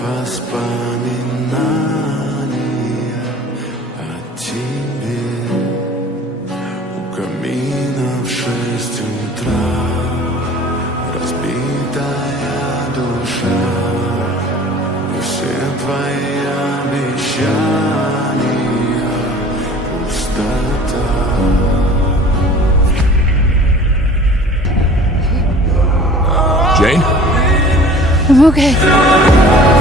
воспоминания о тебе. У камина в 6 утра разбитая душа, и все твои обещания пустота. Jane? I'm okay.